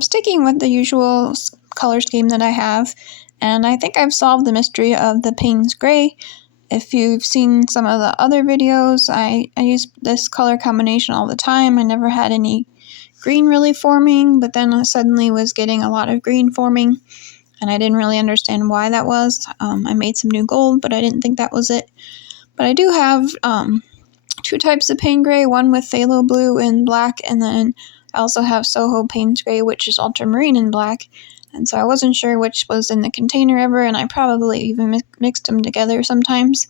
I'm sticking with the usual color scheme that I have, and I think I've solved the mystery of the Payne's Gray. If you've seen some of the other videos, I use this color combination all the time. I never had any green really forming, but then I suddenly was getting a lot of green forming, and I didn't really understand why that was. I made some new gold, but I didn't think that was it. But I do have two types of Payne Gray, one with phthalo blue and black, and then I also have Soho Payne's Gray, which is ultramarine and black. And so I wasn't sure which was in the container ever, and I probably even mixed them together sometimes.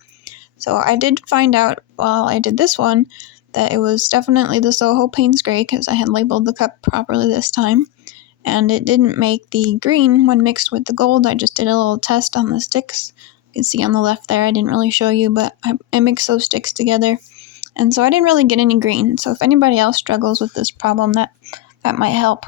So I did find out while I did this one that it was definitely the Soho Payne's Gray, because I had labeled the cup properly this time. And it didn't make the green when mixed with the gold. I just did a little test on the sticks. You can see on the left there, I didn't really show you, but I mixed those sticks together. And so I didn't really get any green. So if anybody else struggles with this problem, that might help.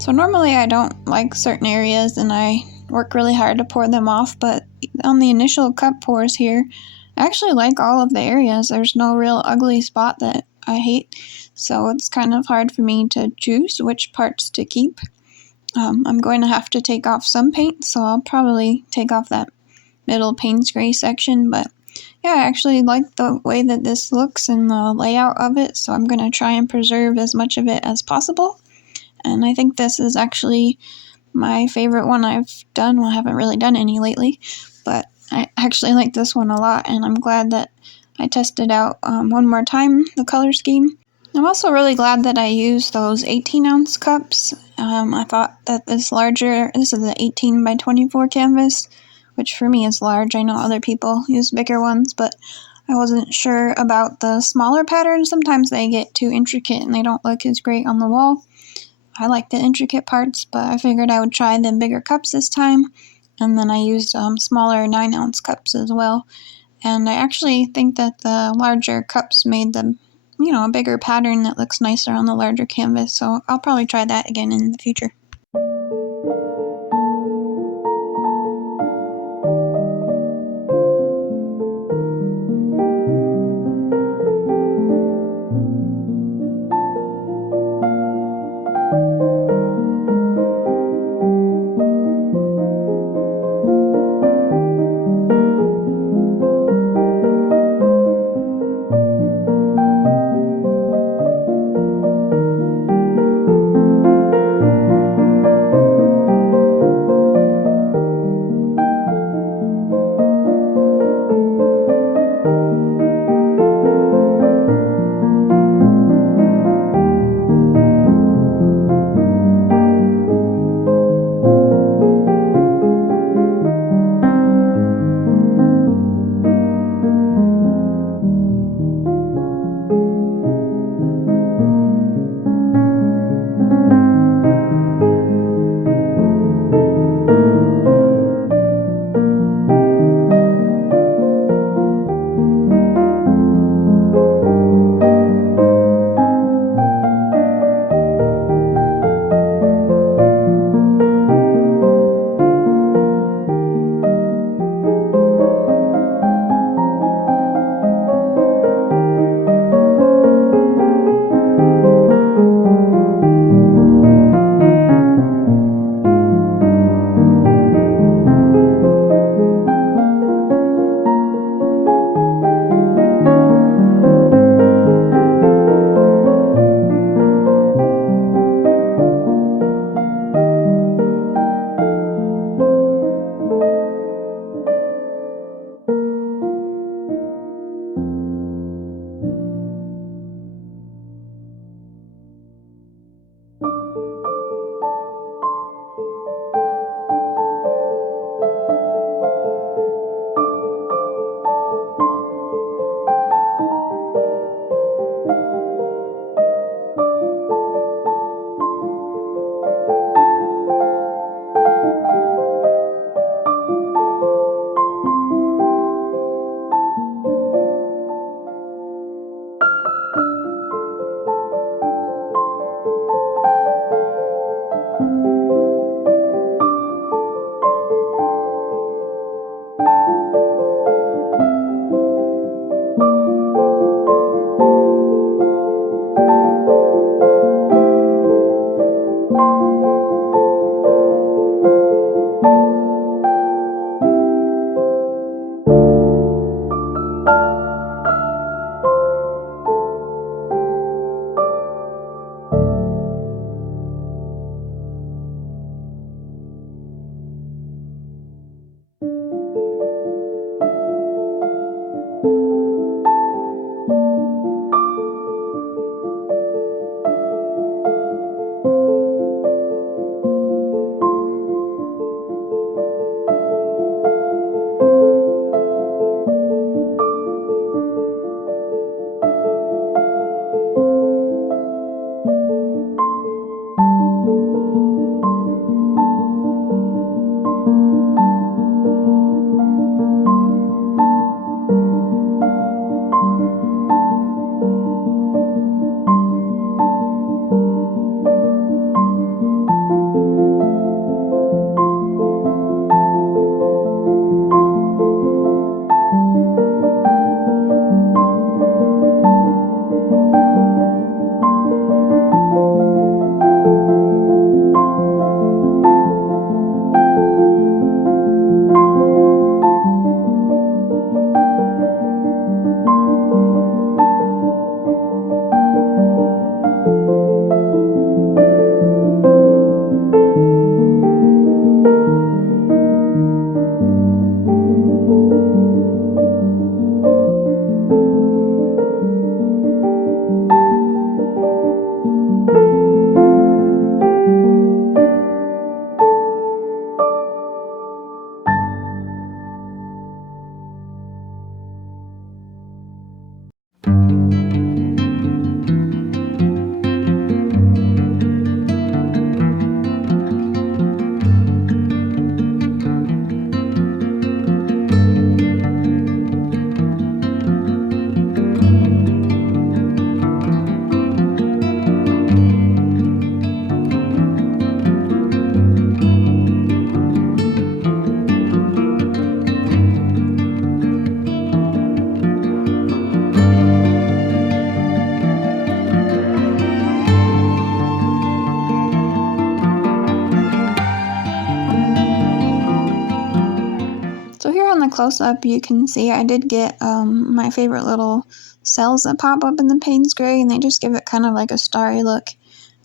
So normally I don't like certain areas and I work really hard to pour them off, but on the initial cup pours here, I actually like all of the areas. There's no real ugly spot that I hate, so it's kind of hard for me to choose which parts to keep. I'm going to have to take off some paint, so I'll probably take off that middle Payne's Gray section, but yeah, I actually like the way that this looks and the layout of it, so I'm going to try and preserve as much of it as possible. And I think this is actually my favorite one I've done. Well, I haven't really done any lately, but I actually like this one a lot, and I'm glad that I tested out one more time the color scheme. I'm also really glad that I used those 18-ounce cups. I thought that this is an 18 by 24 canvas, which for me is large. I know other people use bigger ones, but I wasn't sure about the smaller patterns. Sometimes they get too intricate and they don't look as great on the wall. I like the intricate parts, but I figured I would try the bigger cups this time, and then I used smaller 9-ounce cups as well. And I actually think that the larger cups made them, a bigger pattern that looks nicer on the larger canvas, so I'll probably try that again in the future. close up, you can see I did get my favorite little cells that pop up in the Payne's Gray, and they just give it kind of like a starry look.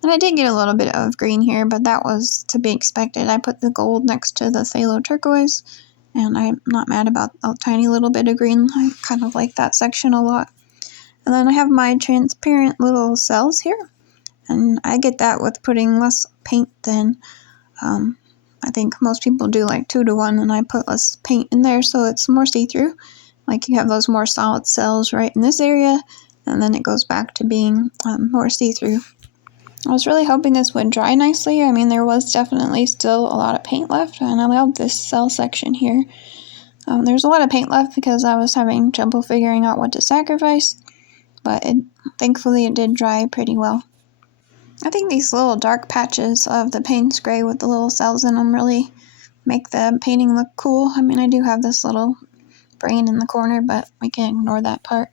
And I did get a little bit of green here, but that was to be expected. I put the gold next to the phthalo turquoise, and I'm not mad about a tiny little bit of green. I kind of like that section a lot. And then I have my transparent little cells here, and I get that with putting less paint than I think most people do, like 2 to 1, and I put less paint in there so it's more see-through. Like you have those more solid cells right in this area, and then it goes back to being more see-through. I was really hoping this would dry nicely. I mean, there was definitely still a lot of paint left, and I love this cell section here. There's a lot of paint left because I was having trouble figuring out what to sacrifice, but thankfully it did dry pretty well. I think these little dark patches of the Payne's Gray with the little cells in them really make the painting look cool. I mean, I do have this little brain in the corner, but we can ignore that part.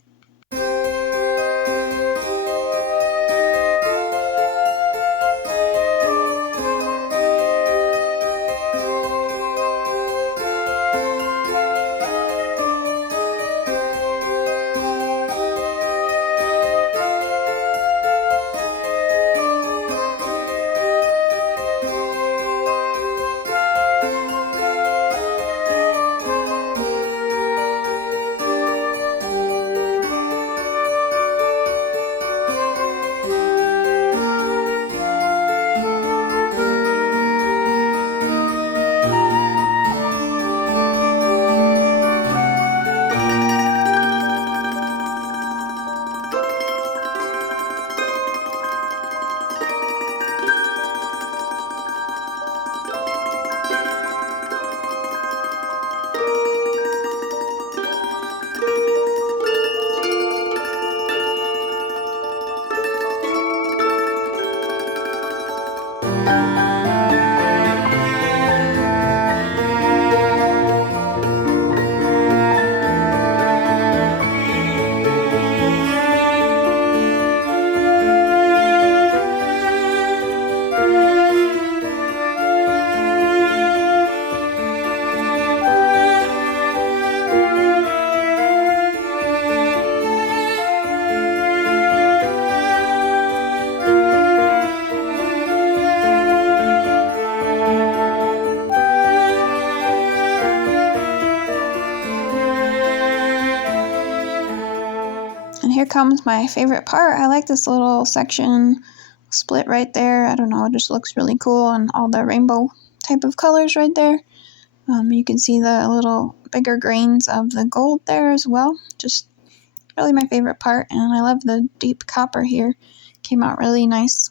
And here comes my favorite part. I like this little section split right there. I don't know, it just looks really cool, and all the rainbow type of colors right there. You can see the little bigger grains of the gold there as well. Just really my favorite part, and I love the deep copper here. Came out really nice.